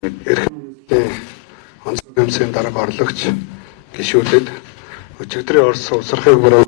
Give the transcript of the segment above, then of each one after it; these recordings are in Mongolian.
Эрхэм онцгой хэмжээний дарга орлогч гишүүдэд өчигдрийн Орос усрахыг бүрэн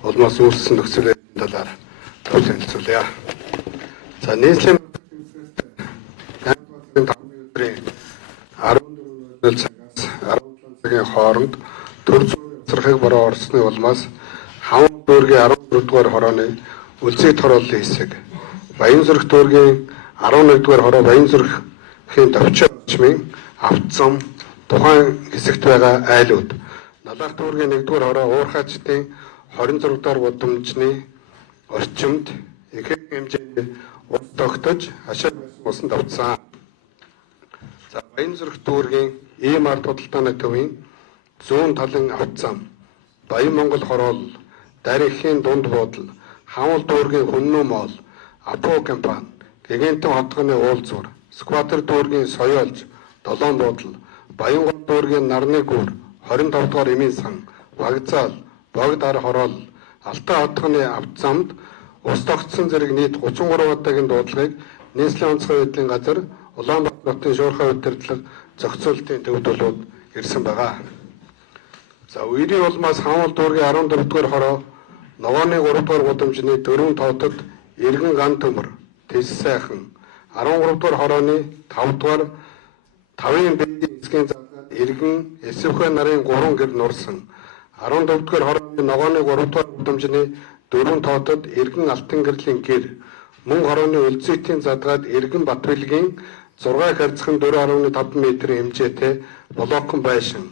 улмаас үүссэн нөхцөл байдлын талаар төвлөрүүлье. За нийслэлийн 5 өдрийн 14 цагаас 17 цагийн хооронд төр зүүн усрахыг бүрэн орсны улмаас хавн дүүргийн 14 дугаар хорооны үлзий торооллын хэсэг, Баян зүрх дүүргийн 11 дугаар хороо Баян зүрхийн төвчөө орчмын автсан тухайн хэсэгт байгаа айлууд, Налах дүүргийн 1-р хороо Уурхайчдын 26 дугаар гудамжны орчимд ихэнх хэмжээний ус тогтож ашиг усан давтсан. За Баян зүрх дүүргийн ийм ард худалдааны төвийн зүүн талын автсан, Баян Монгол хороол, Дарихийн дунд буудал, Хавал дүүргийн хүннүү моол, Апо компани, Гэгэнтэн хотгоны уулзвар, Скватер дүүргийн соёолж, Долоон буудал, Баянгол дүүргийн нарны гүүр, 25 дугаар эмийн сан, Багзаал, Богд ар хороол, Алтай хотгоны автзамд ус тогтсон зэрэг нийт 33 удаагийн дуудлагыг нийслэлийн онцгой байдлын газар Улаанбаатар хотын шуурхай удирдлага зохицуулалтын төвдөлүүд ирсэн байгаа. За үерийн улмаас Хавал дүүргийн 14 дугаар хороо Ногооны 3 дугаар гудамжны 4 тоотод Иргэн ган төмөр, Тэс сайхан, 13 дугаар хорооны 5 дугаар 5-ын бэдийн эсгийн залгаад Иргэн эсвхэ нарын 3 гэр нурсан, 14 дугаар хорооны Ногооны 3 дугаар гудамжны 4 тоотод Иргэн алтан гэрлийн гэр, мөн хорооны үлзийтийн задгаад Иргэн Батбэлгийн 6 харьцан 4.5 м хэмжээтэй блокон байшин,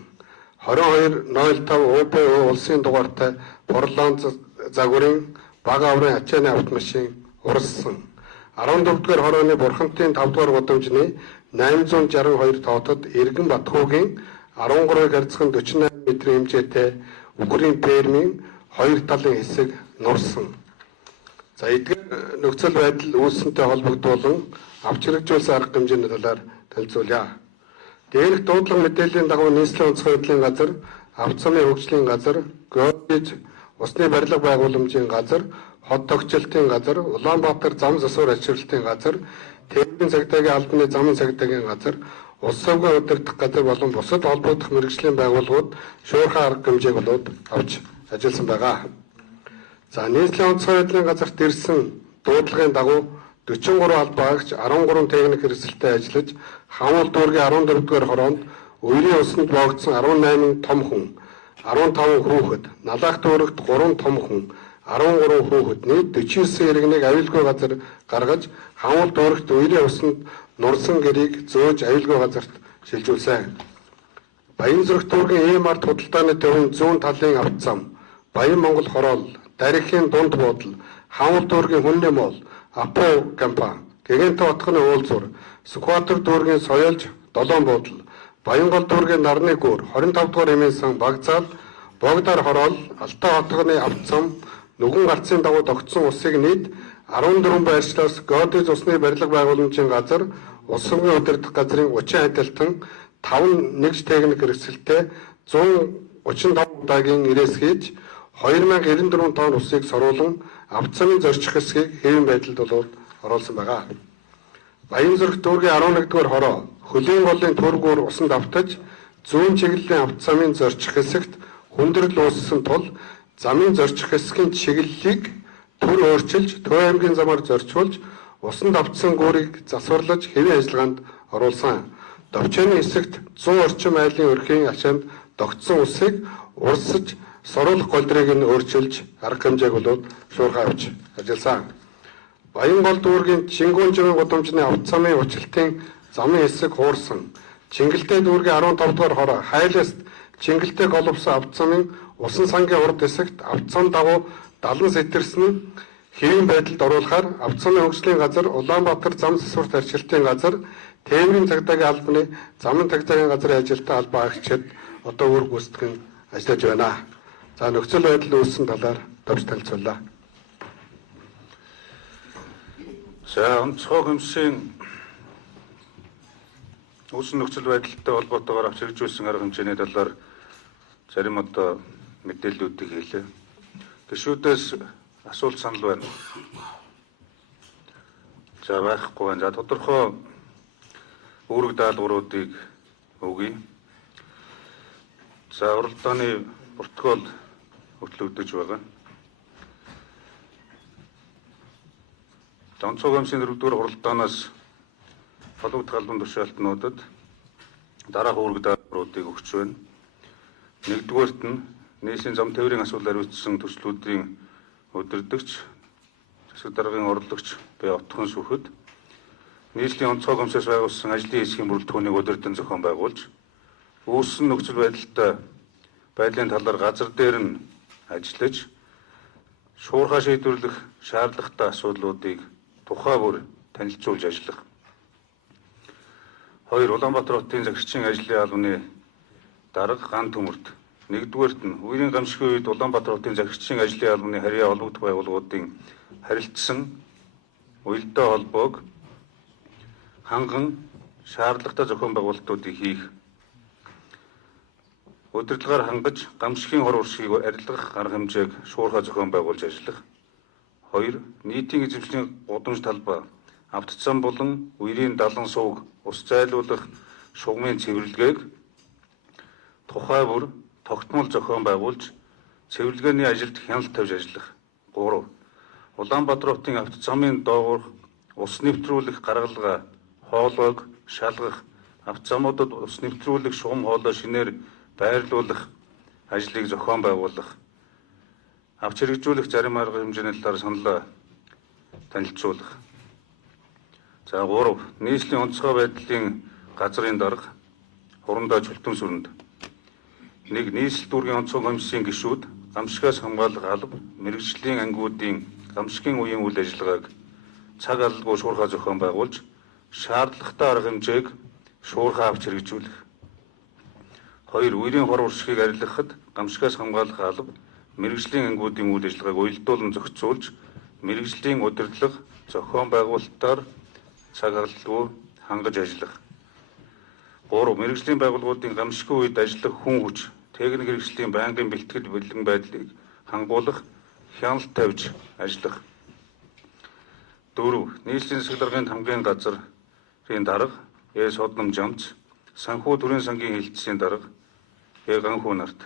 2205 УПО улсын дугаартай Порланд загварын бага аврын ачааны автомашин урссан, 14 дугаар хорооны Бурхантын 5 дугаар гудамжны 862 тоотод Иргэн Батхуугийн 13 харьцан 48 м хэмжээтэй үгрийн фермийн 2 талын хэсэг нурсан. За эдгээр нөхцөл байдал үүссэнтэй холбогдуулан авч хэрэгжүүлсэн арга хэмжээний талаар танилцуулъя. Дээрх дуудлага мэдээллийн дагуу нийслэлийн онцгой байдлын газар, авто замын хөгжлийн газар, геологич, усны барилга байгууламжийн газар, хот тогтчлтын газар, Улаанбаатар зам засвар ашиглалтын газар, Тээврийн цагдаагийн албаны замын цагдаагийн газар, ус сувгийн удирдах газар болон бусад холбогдох мэргэжлийн байгууллагууд шуурхай арга хэмжээг болоод авч ажилласан байгаа. За нийслэлийн онцгой байдлын газарт ирсэн дуудлагын дагуу 43 албаагч 13 техник хэрэгсэлтэй ажиллаж, Хавал дүүргийн 14 дугаар хороонд үерийн усанд боогдсон 18 том хүн, 15 хүүхэд, Налах дүүрэгт 3 том хүн, 13 хүүхэд, нийт 49 иргэнийг аюулгүй газар гаргаж, Хавал дүүрэгт үерийн усанд нурсан гэрийг зөөж аюулгүй газарт шилжүүлсэн. Баян зүрх дүүргийн ийм ард худалдааны төвийн зүүн талын автзам, Баян Монгол хороол, Дарихийн дунд буудал, Хавал дүүргийн хүннээ моол, Апо компани, Гэгэнтэн хотгоны уулзвар, Скватер дүүргийн соёолж, Долоон буудал, Баянгол дүүргийн нарны гүүр, 25 дугаар эмийн сан, Багзаал, Богд ар хороол, Алтай хотгоны автзам, Нүгэн галцын дагуу тогтсон усыг нийт 14 байршлаас геодез усны барилга байгууламжийн газар, ус сувгийн удирдах газрын 30 адилтан 5 нэгж техник хэрэгсэлтэй 135 удаагийн ирээс хийж 2094 тонн усыг соруулан автцамын зорчих хэсгийг хэвэн байдалд болоод оруулсан байгаа. Баян зүрх дүүргийн 11 дугаар хороо хөлийн голын төргүүр усанд автаж зүүн чиглэлийн автцамын зорчих хэсэгт хүндрэл үүссэн тул замын зорчих хэсгийн чиглэлийг төр өөрчилж Төв аймгийн замаар зорчуулж усанд автсан гүүрийг засварлаж хэвийн ажиллагаанд оруулсан. Довчооны хэсэгт 100 орчим айлын өрхийн ашаанд тогтсон усыг урсаж соруулах голдрыг нь өөрчилж арга хэмжээг болоод шуурхай авч ажилласан. Баянгол дүүргийн Чингүнжгийн гудамжны автцамын училтын замын хэсэг хуурсан. Чингэлтэй дүүргийн 15 дугаар хороо хайлаас Чингэлтэй головсон автцамын усан сангийн урд хэсэгт автцам дагуу 70 сэтэрсэн хэвийн байдалд оруулахаар автцамын хөгжлийн газар, Улаанбаатар зам засварт арчилтын газар, Тээврийн цагдаагийн албаны замын цагдаагийн газрын ажилтан албаагчид одоо үр гүйцэтгэн ажиллаж байна. За нөхцөл байдал үүссэн талаар товч танилцууллаа. За онцгой хэмжээний үүссэн нөхцөл байдалтай холбоотойгоор авч хэрэгжүүлсэн арга хэмжээний талаар зарим одоо мэдээллүүдийг хэлээ. Гишүүдээс асуулт санал байна. За байхгүй байна. За тодорхой үүрэг даалгавруудыг өгье. За уралдааны протокол хөтлөгдөж байгаа. Онцгой комиссийн 4-р уралдаанаас холбогдох албан тушаалтнуудад дараах үүрэг даалгавруудыг өгч байна. 1-р нь нийслэлийн зам тээврийн асуудал хариуцсан төслүүдийн удирдагч, засаг даргын орлогч буй отхон сүхэд нийслэлийн онцгой комиссаас байгуулсан ажлын хэсгийн бүрэлдэхүүнийг удирдан зохион байгуулж, үүссэн нөхцөл байдлын талаар газар дээр нь ажиллаж, шуурхай шийдвэрлэх шаардлагатай асуудлуудыг тухай бүр танилцуулж ажиллах. 2. Улаанбаатар хотын захирчийн ажлын албаны дарга ган төмөрт 1-р нь үерийн гамшигын үед Улаанбаатар хотын захирчийн ажлын албаны харьяа холбогдох байгууллагуудын харилцсан уялдаа холбоог ханган шаардлагатай зохион байгуулалтуудыг хийх. Удирдлагаар хангаж гамшигын хор уршгийг арилгах арга хэмжээг шуурхай зохион байгуулж ажиллах. 2. Нийтийн эзэмшлийн гудамж талбай, автоцсан болон үерийн далан сууг ус зайлуулах шугамын цэвэрлэгээг тухай бүр тогтмол зохион байгуулж, цэвэрлэгээний ажилд хяналт тавьж ажиллах. 3. Улаанбаатар хотын автоцамын доогуур ус нэвтрүүлэх гаргалгаа, хоолойг шалгах, автоцамуудад ус нэвтрүүлэх шугам хоолой шинээр байрлуулах ажлыг зохион байгуулах. Авч хэрэгжүүлэх зарим арга хэмжээний талаар саналаа танилцуулах. За 3. Нийслэлийн онцгой байдлын газрын дарга хурандаа чөлтөн сүрэнд 1. Нийслэл дүүргийн онцгой комиссийн гишүүд гамшигаас хамгаалах алба, мэрэгжлийн ангиудын гамшигын үеийн үйл ажиллагааг цаг алалгүй шуурхай зохион байгуулж, шаардлагатай арга хэмжээг шуурхай авч хэрэгжүүлэх. 2. Үерийн хор уршгийг арилгахад гамшигаас хамгаалах алба, мэрэгжлийн ангиудын үйл ажиллагааг уялдуулан зохицуулж, мэрэгжлийн удирдлага, зохион байгуулалтаар цаг алалгүй хангаж ажиллах. 3. Мэрэгжлийн байгууллагуудын гамшигын үед ажиллах хүн хүч, техник хэрэгслийн байнгын бэлтгэл бэлэн байдлыг хангуулах, хяналт тавьж ажиллах. 4. Нийслэлийн засаг даргын хамгийн газрын дарга, содном жамц, санхүү төрийн сангийн хилцээний дарга, ганхүү нарт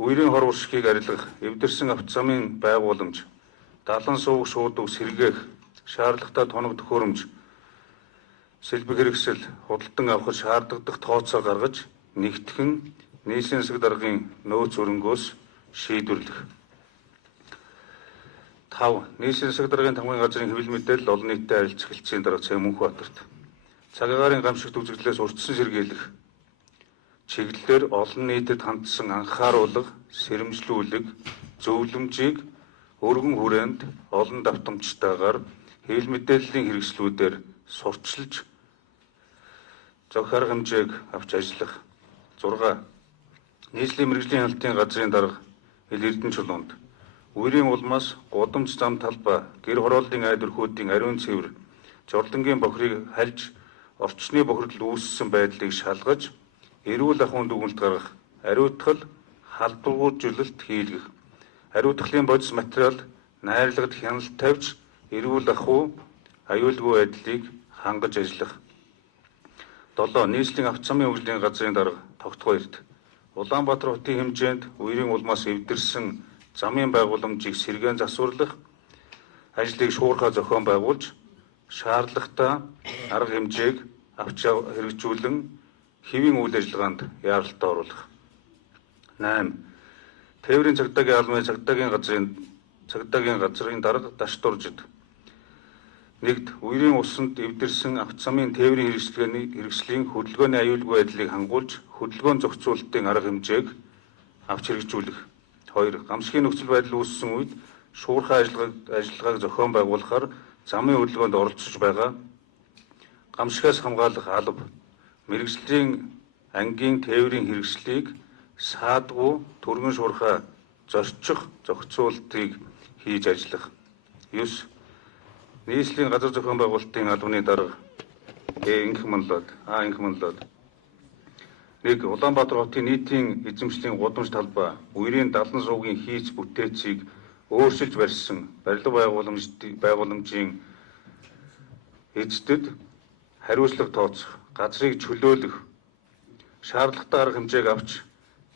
үерийн хор уршгийг арилгах, эвдэрсэн автоцамын байгууламж, далан сууг шуудаг сэргээх, шаардлагатай тоног төхөөрөмж, сэлбэг хэрэгсэл, худалдан авах шаардлагадах тооцоо гаргаж, нэгтгэн нийслэлийн засаг даргын нөөц өрөнгөөс шийдвэрлэх. 5. Нийслэлийн засаг даргын тамгын газрын хэвлэл мэдээлэл олон нийтэд харилцах хэлтсийн дарга Мөнхбаатарт цаг агаарын гамшигт үзэгдлээс урьдчилан сэргийлэх чиглэлээр олон нийтэд хандсан анхааруулга, сэрэмжлүүлэг, зөвлөмжийг өргөн хүрээнд олон давтамжтайгаар хэвлэл мэдээллийн хэрэгслүүдээр сурталчилж зохих арга хэмжээг авч ажиллах. 6. Нийслэлийн мэрэгжлийн хяналтын газрын дарга Эрдэнэ чулуунд үерийн улмаас гудамж зам талбай, гэр хорооллын айдвархүүдийн ариун цэвэр, журлангийн бохирыг хальж орчны бохирдол үүссэн байдлыг шалгаж, эрүүл ахуйн дүгнэлт гаргах, ариутгал, халдваржуулалт хийлгэх, ариутгалын бодис материал найрлагад хяналт тавьж, эрүүл ахуй, аюулгүй байдлыг хангаж ажиллах. 7. Нийслэлийн автоцамын хөгжлийн газрын дарга Тогтгоёрт Улаанбаатар хотын хэмжээнд үерийн улмаас эвдэрсэн замын байгууламжийг сэргээн засварлах ажлыг шуурхай зохион байгуулж, шаардлагатай арга хэмжээг авч хэрэгжүүлэн хэвийн үйл ажиллагаанд яаралтай оруулах. 8. Тээврийн цагдаагийн албаны цагдаагийн газрын дарга Дашдуржид 1. Үерийн усанд эвдэрсэн автоцамын тээврийн хэрэгслийн хөдөлгөөний аюулгүй байдлыг хангуулж, хөдөлгөөн зохицуулалтын арга хэмжээг авч хэрэгжүүлэх. 2. Гамшигын нөхцөл байдал үүссэн үед шуурхай ажиллагааг зохион байгуулахаар замын хөдөлгөөнд оролцож байгаа гамшигаас хамгаалах алба, мэрэгжлийн ангийн тээврийн хэрэгслийг саадгүй түргэн шуурхай зорчих зохицуулалтыг хийж ажиллах. 9. Нийслэлийн газар зохион байгуулалтын албаны дарга инх манлаад 1. Улаанбаатар хотын нийтийн эзэмшлийн гудамж талбай, үерийн далан суугийн хийц бүтээцийг өөрчилж барьсан барилга байгууламжийн эздэд хариуцлага тооцох, газрыг чөлөөлөх, шаардлагатай арга хэмжээг авч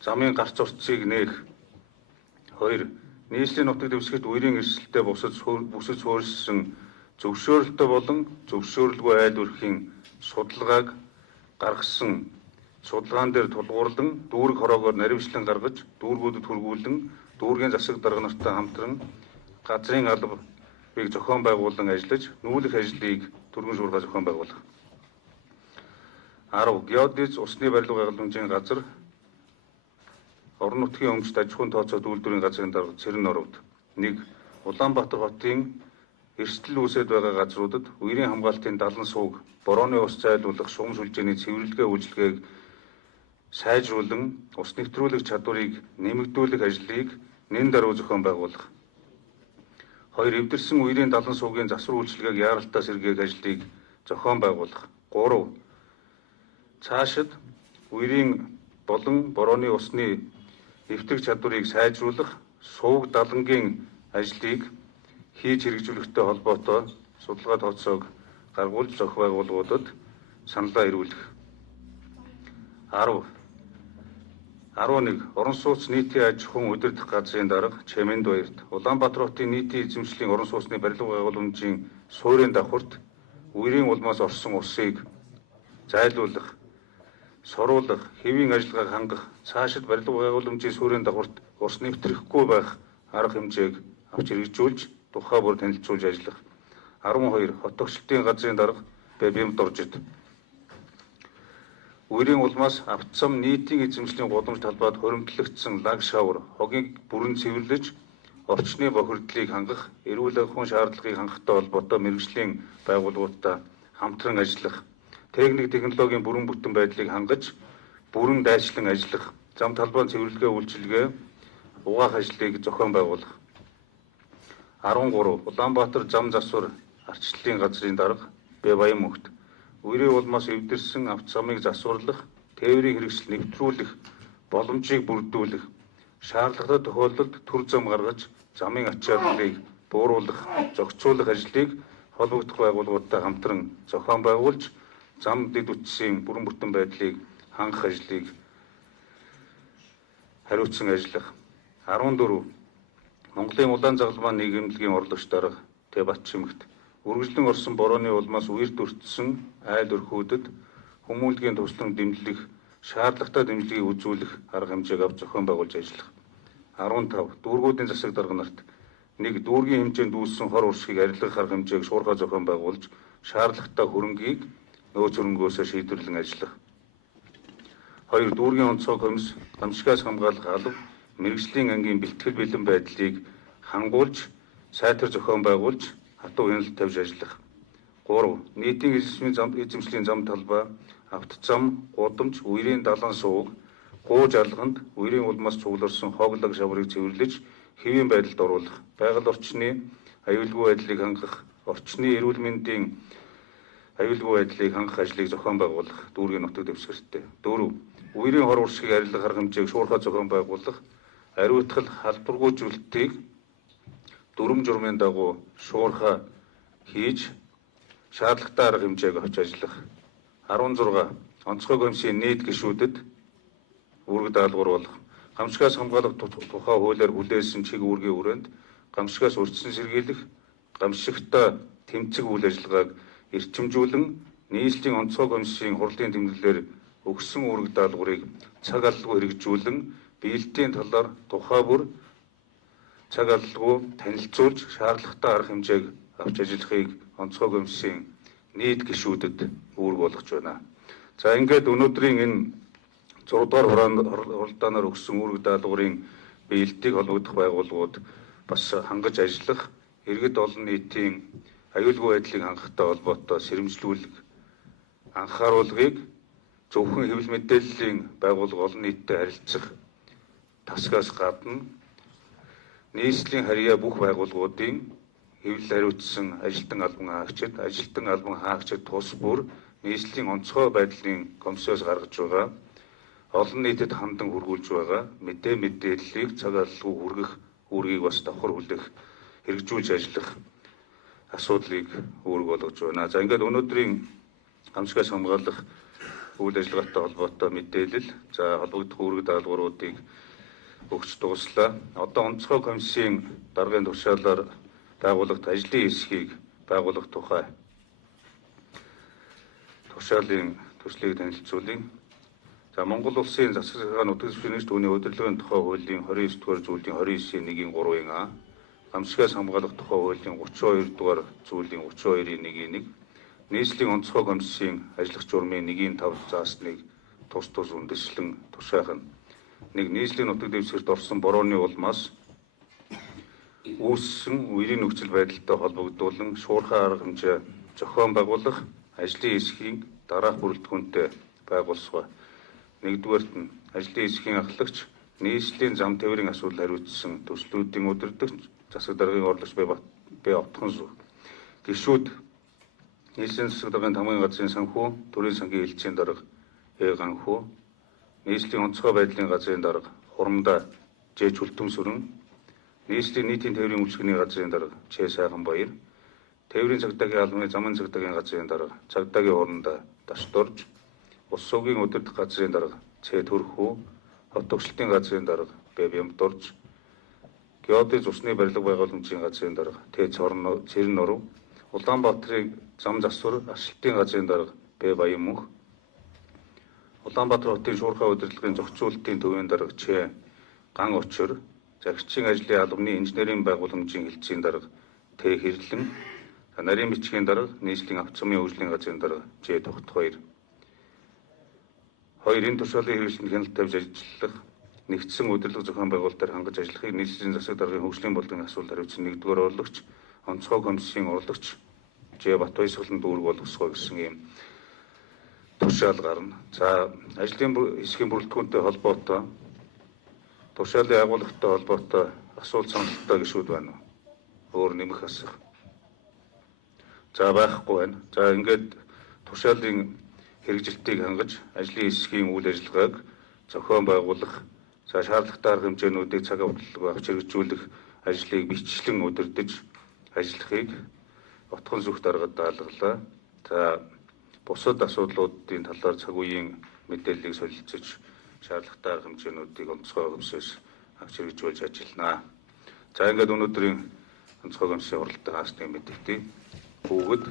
замын гарц уртсыг нээх. 2. Нийслэлийн нутаг дэвсгэрт үерийн эрсдэлтэй бусад суурьшсан зөвшөөрөлтөй болон зөвшөөрөлгүй айл өрхийн судалгааг гаргасан судалгаан дээр тулгуурлан дүүрэг хороогоор наривчлан гаргаж дүүргүүдэд хүргүүлэн дүүргийн засаг дарга нартай хамтран газрын албыг зохион байгуулан ажиллаж нүүлэх ажлыг түргэн шуурхай зохион байгуулах. 10. Геодез усны барилга байгууламжийн газар орон нутгийн өмчт аж ахуйн тооцоолт үйлдвэрийн газрын дарга Цэрэн Оровд. 1. Улаанбаатар хотын эрсдэл үүсэж байгаа газруудад үерийн хамгаалтын далан сууг, борооны ус зайлуулах шугам сүлжээний цэвэрлэгээ үйлчилгээг сайжруулан ус нэвтрүүлэх чадварыг нэмэгдүүлэх ажлыг нэн даруй зохион байгуулах. 2. Эвдэрсэн үерийн далан суугийн засвар үйлчилгээг яаралтай сэргээх ажлыг зохион байгуулах. 3. Цаашид үерийн болон борооны усны эвтрэх чадварыг сайжруулах сууг далангийн ажлыг хийж хэрэгжүүлэхтэй холбоотой судалгаа тооцоог гаргуулж зохион байгууллагуудад саналаа ирүүлэх. 11. Орон сууц нийтийн аж ахуйн удирдах газрын дарга Чемэнд баярт Улаанбаатар хотын нийтийн эзэмшлийн орон сууцны барилга байгууламжийн суурийн давхурт үерийн улмаас орсон усыг зайлуулах, соруулах, хэвийн ажиллагааг хангах, цаашид барилга байгууламжийн суурийн давхурт ус нэвтрэхгүй байх арга хэмжээг авч хэрэгжүүлж тухай бүр танилцуулж ажиллах. 12. Хот тогтчлтын газрын дарга Бэмд Доржид үерийн улмаас автсан нийтийн эзэмшлийн гудамж талбайд хоримтлагдсан лаг шавар хогийг бүрэн цэвэрлэж орчны бохирдлыг хангах, эрүүл ахуйн шаардлагыг хангахтай холбоотой мэргэжлийн байгууллагуудтай хамтран ажиллах, техник технологийн бүрэн бүтэн байдлыг хангаж бүрэн дайчлан ажиллах, зам талбайн цэвэрлэгээ үйлчилгээ угаах ажлыг зохион байгуулах. 13. Улаанбаатар зам засвар арчлалын газрын дарга Баянмөнхт үерийн улмаас эвдэрсэн авто замыг засварлах, тээврийн хэрэгсэл нэвтрүүлэх боломжийг бүрдүүлэх, шаардлагатай тохиолдолд түр зам гаргаж замын ачааллыг бууруулах, зохицуулах ажлыг холбогдох байгууллагуудтай хамтран зохион байгуулж зам дэд үтсийн бүрэн бүтэн байдлыг хангах ажлыг хариуцсан ажиллах. 14. Монголын улаан загалмайн нийгэмлэгийн орлогч дарга Батчимэгт үргэлжлэн орсон борооны улмаас үерт өртсөн айл өрхүүдэд хүмүүлгийн туслан дэмжлэх, шаардлагатай дэмжлэгийг үзүүлэх арга хэмжээг авч зохион байгуулж ажиллах. 15. Дүүргүүдийн засаг дарга нарт 1. Дүүргийн хэмжээнд үүссэн хор уршгийг арилгах арга хэмжээг шуурхай зохион байгуулж шаардлагатай хөрөнгийг нөөц хөрөнгөөсөө шийдвэрлэн ажиллах. 2. Дүүргийн онцгой комисс гамшигаас хамгаалах алба, мэргэжлийн ангийн бэлтгэл бэлэн байдлыг хангуулж, сайтар зохион байгуулж, хатуу хяналт тавьж ажиллах. 3. Нийтийн эзэмшлийн зам талбай, автозам, гудамж, үерийн далан сууг, гууж алганд үерийн улмаас цугларсан хоглог шаврыг цэвэрлэж, хэвийн байдалд оруулах, байгаль орчны аюулгүй байдлыг хангах, орчны эрүүл мэндийн аюулгүй байдлыг хангах ажлыг зохион байгуулах дүүргийн нутаг дэвсгэртээ. 4. Үерийн хор уршгийг арилгах арга хэмжээг шуурхай зохион байгуулах, ариутгал халдваргүйжүүлэлтийг дүрм журмын дагуу шуурхай хийж шаардлагатай арга хэмжээг авч ажиллах. 16. Онцгой комиссийн нийт гишүүдэд үүрэг даалгавар болох, гамшигаас хамгаалах тухай хуулиар хүлээсэн чиг үүргийн хүрээнд гамшигаас өртсөн сэргийлэх, гамшигтай тэмцэх үйл ажиллагааг эрчимжүүлэн нийслэлийн онцгой комиссийн хурлын тэмдэглэлээр өгсөн үүрэг даалгаврыг цаг алалгүй хэрэгжүүлэн биелэлтийн талаар тухай бүр цаг алалгүй танилцуулж шаардлагатай арга хэмжээг авч ажиллахыг онцгой комиссийн нийт гишүүдэд үүрэг болгож байна. За ингээд өнөөдрийн энэ 6 дугаар хуралдаанаар өгсөн үүрэг даалгаврын биелэлтийг холбогдох байгууллагууд бас хангаж ажиллах, иргэд олон нийтийн аюулгүй байдлыг хангахтай холбоотой сэрэмжлүүлэх анхааруулгыг зөвхөн хэвлэл мэдээллийн байгууллага олон нийтэд харилцах тасгаас гадна нийслэлийн харьяа бүх байгууллагуудын хэвлэл хариуцсан ажилтан албан хаагчид тус бүр нийслэлийн онцгой байдлын комиссоос гаргаж байгаа олон нийтэд хандан хүргүүлж байгаа мэдээллийг цаг алалгүй хүргэх үүргийг бас давхар хүлээх хэрэгжүүлж ажиллах асуудлыг үүрэг болгож байна. За ингээд өнөөдрийн гамшигаас хамгаалах үйл ажиллагаатай холбоотой мэдээлэл, за холбогдох үүрэг даалгавруудыг өгч дуслаа. Одоо онцгой комиссийн даргын тушаалаар байгууллагт ажлын хэсгийг байгуулах тухай тушаалын төслийг танилцуулъя. За Монгол Улсын засаг захиргааны нутаг дэвшигч түүний удирдлагын тухай хуулийн 29 дугаар зүйлийн 29-ийн 1-ийн 3-ын А, гамшигаас хамгаалах тухай хуулийн 32 дугаар зүйлийн 32-ийн 1-ийн 1, нийслэлийн онцгой комиссийн ажиллах журмын 1-ийн 5 заасныг тус үндэслэн тушаах нь нэг нийслэлийн нутаг дэвсгэрт орсон борооны улмаас үүссэн үерийн нөхцөл байдалтай холбогдуулан шуурхай арга хэмжээ зохион байгуулах ажлын хэсгийн дараах бүрэлдэхүүнтэй байгуулсгай. Нэгдүгээрт нь ажлын хэсгийн ахлагч нийслэлийн зам тээврийн асуудал хариуцсан төслүүдийн удирдагч засаг даргын орлогч бай отхон суух. Гишүүд нийслэлийн засаг даргын тамгын газрын санхүү, төрийн сангийн хэлтсийн дарга ганхүү, нийслэлийн онцгой байдлын газрын дарга хурамда Ж Чүлтэмсүрэн, нийслэлийн нийтийн тээврийн үйлчилгээний газрын дарга Ч Сайханбаяр, тээврийн цагдаагийн албаны замын цагдаагийн газрын дарга цагдаагийн хурамда Дашдорж, Ус сувгийн удирдах газрын дарга Ц Төрхүү, хот төгсөлтийн газрын дарга Б Бямдорж, геодез усны барилга байгууламжийн газрын дарга Т Цэрноров, Улаанбаатарын зам засвар ашиглалтын газрын дарга Б Баянмөнх, Улаанбаатар хотын шуурхай удирдлагын зохицуулалтын төвийн дарга Ч Ган Очор, захирагчийн ажлын албаны инженерийн байгууламжийн хэлтсийн дарга Т Хэрлэн, нарийн бичгийн дарга нийслэлийн авто замын хөгжлийн газрын дарга Ж Тогтбаяр. Энэ тушаалын хэрэгжилтэнд хяналт тавьж ажиллах нэгдсэн удирдлага зохион байгуулалтаар хангаж ажиллахыг нийслэлийн засаг даргын хөгжлийн болон асуудал хариуцсан 1-р орлогч, онцгой комиссийн орлогч Ж Батбаясгалан дүүрэг болгосгоо гэсэн ийм тушаал гарна. За ажлын хэсгийн бүрэлдэхүүнтэй холбоотой тушаалын агуулгатай холбоотой асуулт саналтай гишүүд байна уу? Өөр нэмэх асах. За байхгүй байна. За ингээд тушаалын хэрэгжилтийг хангаж ажлын хэсгийн үйл ажиллагааг зохион байгуулах, за шаардлагатай арга хэмжээнүүдийг цаг хугацааг авч хэрэгжүүлэх ажлыг бичлэн удирдах ажиллахыг отхон зүгт аргад даалгалаа. За бусад асуудлуудын талаар цаг үеийн мэдээллийг солилцож шаардлагатай арга хэмжээнүүдийг онцгой комиссээс авч хэрэгжүүлж ажилланаа. За ингээд өнөөдрийн онцгой комиссийн оролттой хаасныг мэдэгдэв. Бүгд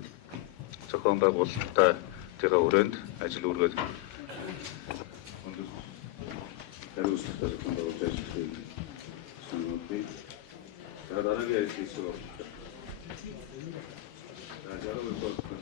зохион байгуулалттай хүрээнд ажил үргээд хариуцлагатай зохион байгуулж ажиллахыг сануулъя. За дараагийн ажлын хэсэг оролцоо. За жаргал бол